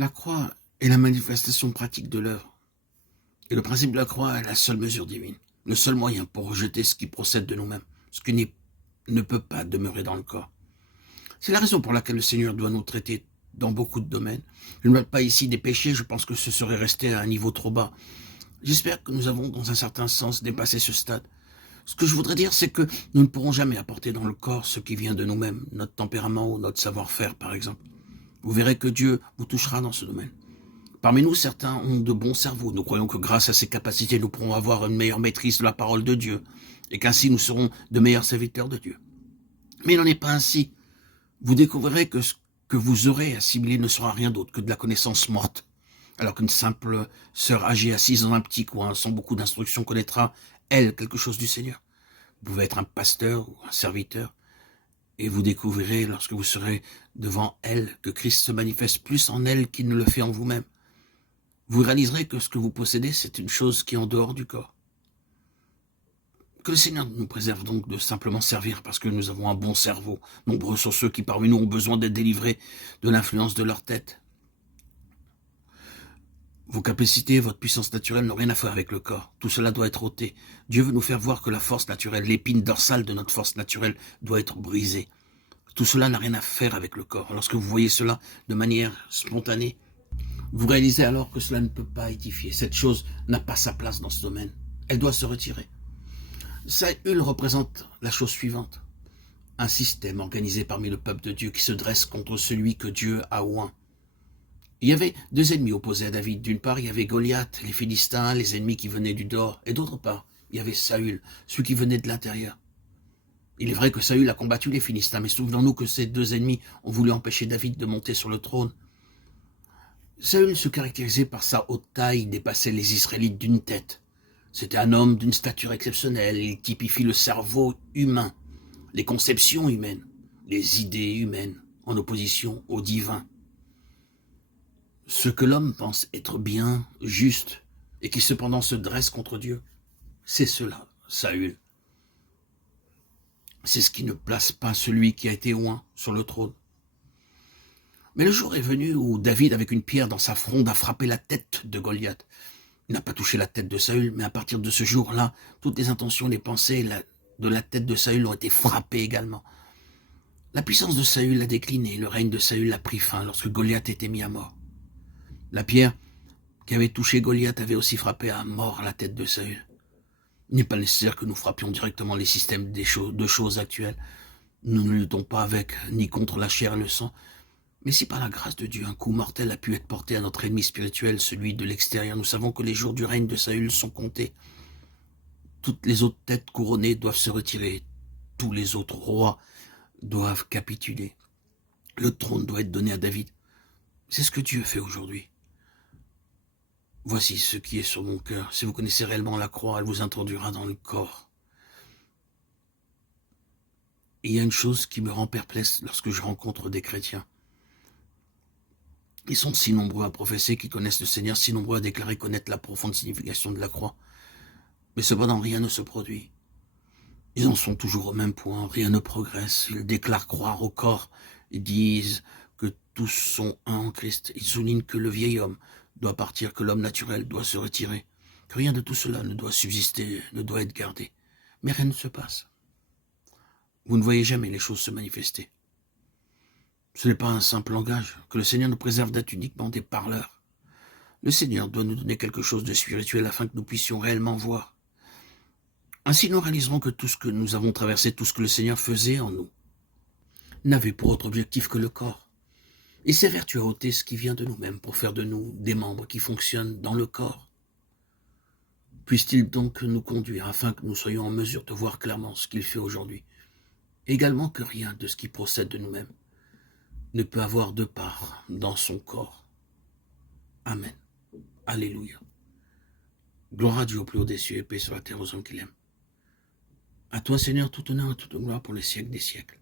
La croix est la manifestation pratique de l'œuvre. Et le principe de la croix est la seule mesure divine, le seul moyen pour rejeter ce qui procède de nous-mêmes, ce qui ne peut pas demeurer dans le corps. C'est la raison pour laquelle le Seigneur doit nous traiter dans beaucoup de domaines. Je ne parle pas ici des péchés, je pense que ce serait rester à un niveau trop bas. J'espère que nous avons, dans un certain sens, dépassé ce stade. Ce que je voudrais dire, c'est que nous ne pourrons jamais apporter dans le corps ce qui vient de nous-mêmes, notre tempérament ou notre savoir-faire, par exemple. Vous verrez que Dieu vous touchera dans ce domaine. Parmi nous, certains ont de bons cerveaux. Nous croyons que grâce à ces capacités, nous pourrons avoir une meilleure maîtrise de la parole de Dieu et qu'ainsi nous serons de meilleurs serviteurs de Dieu. Mais il n'en est pas ainsi. Vous découvrirez que ce que vous aurez assimilé ne sera rien d'autre que de la connaissance morte, alors qu'une simple sœur âgée assise dans un petit coin, sans beaucoup d'instruction, connaîtra, elle, quelque chose du Seigneur. Vous pouvez être un pasteur ou un serviteur, et vous découvrirez, lorsque vous serez devant elle, que Christ se manifeste plus en elle qu'il ne le fait en vous-même. Vous réaliserez que ce que vous possédez, c'est une chose qui est en dehors du corps. Que le Seigneur nous préserve donc de simplement servir parce que nous avons un bon cerveau. Nombreux sont ceux qui parmi nous ont besoin d'être délivrés de l'influence de leur tête. Vos capacités, votre puissance naturelle n'ont rien à faire avec le corps. Tout cela doit être ôté. Dieu veut nous faire voir que la force naturelle, l'épine dorsale de notre force naturelle doit être brisée. Tout cela n'a rien à faire avec le corps. Lorsque vous voyez cela de manière spontanée, vous réalisez alors que cela ne peut pas édifier. Cette chose n'a pas sa place dans ce domaine. Elle doit se retirer. Saül représente la chose suivante. Un système organisé parmi le peuple de Dieu qui se dresse contre celui que Dieu a oint. Il y avait deux ennemis opposés à David. D'une part, il y avait Goliath, les Philistins, les ennemis qui venaient du dehors. Et d'autre part, il y avait Saül, celui qui venait de l'intérieur. Il est vrai que Saül a combattu les Philistins, mais souvenons-nous que ces deux ennemis ont voulu empêcher David de monter sur le trône. Saül se caractérisait par sa haute taille, il dépassait les Israélites d'une tête. C'était un homme d'une stature exceptionnelle, il typifie le cerveau humain, les conceptions humaines, les idées humaines, en opposition au divin. Ce que l'homme pense être bien, juste, et qui cependant se dresse contre Dieu, c'est cela, Saül. C'est ce qui ne place pas celui qui a été oint sur le trône. Mais le jour est venu où David, avec une pierre dans sa fronde, a frappé la tête de Goliath. Il n'a pas touché la tête de Saül, mais à partir de ce jour-là, toutes les intentions, les pensées de la tête de Saül ont été frappées également. La puissance de Saül a décliné, le règne de Saül a pris fin lorsque Goliath était mis à mort. La pierre qui avait touché Goliath avait aussi frappé à mort la tête de Saül. Il n'est pas nécessaire que nous frappions directement les systèmes de choses actuelles. Nous ne luttons pas avec ni contre la chair et le sang. Mais si par la grâce de Dieu, un coup mortel a pu être porté à notre ennemi spirituel, celui de l'extérieur, nous savons que les jours du règne de Saül sont comptés. Toutes les autres têtes couronnées doivent se retirer. Tous les autres rois doivent capituler. Le trône doit être donné à David. C'est ce que Dieu fait aujourd'hui. Voici ce qui est sur mon cœur. Si vous connaissez réellement la croix, elle vous introduira dans le corps. Et il y a une chose qui me rend perplexe lorsque je rencontre des chrétiens. Ils sont si nombreux à professer qu'ils connaissent le Seigneur, si nombreux à déclarer connaître la profonde signification de la croix. Mais cependant, rien ne se produit. Ils en sont toujours au même point, rien ne progresse. Ils déclarent croire au corps. Ils disent que tous sont un en Christ. Ils soulignent que le vieil homme doit partir, que l'homme naturel doit se retirer, que rien de tout cela ne doit subsister, ne doit être gardé. Mais rien ne se passe. Vous ne voyez jamais les choses se manifester. Ce n'est pas un simple langage, que le Seigneur nous préserve d'être uniquement des parleurs. Le Seigneur doit nous donner quelque chose de spirituel afin que nous puissions réellement voir. Ainsi nous réaliserons que tout ce que nous avons traversé, tout ce que le Seigneur faisait en nous, n'avait pour autre objectif que le corps. Il s'avère tu à ôter ce qui vient de nous-mêmes pour faire de nous des membres qui fonctionnent dans le corps. Puisse-t-il donc nous conduire afin que nous soyons en mesure de voir clairement ce qu'il fait aujourd'hui. Également que rien de ce qui procède de nous-mêmes ne peut avoir de part dans son corps. Amen. Alléluia. Gloire à Dieu au plus haut des cieux et paix sur la terre aux hommes qu'il aime. À toi, Seigneur, tout honneur et toute gloire pour les siècles des siècles.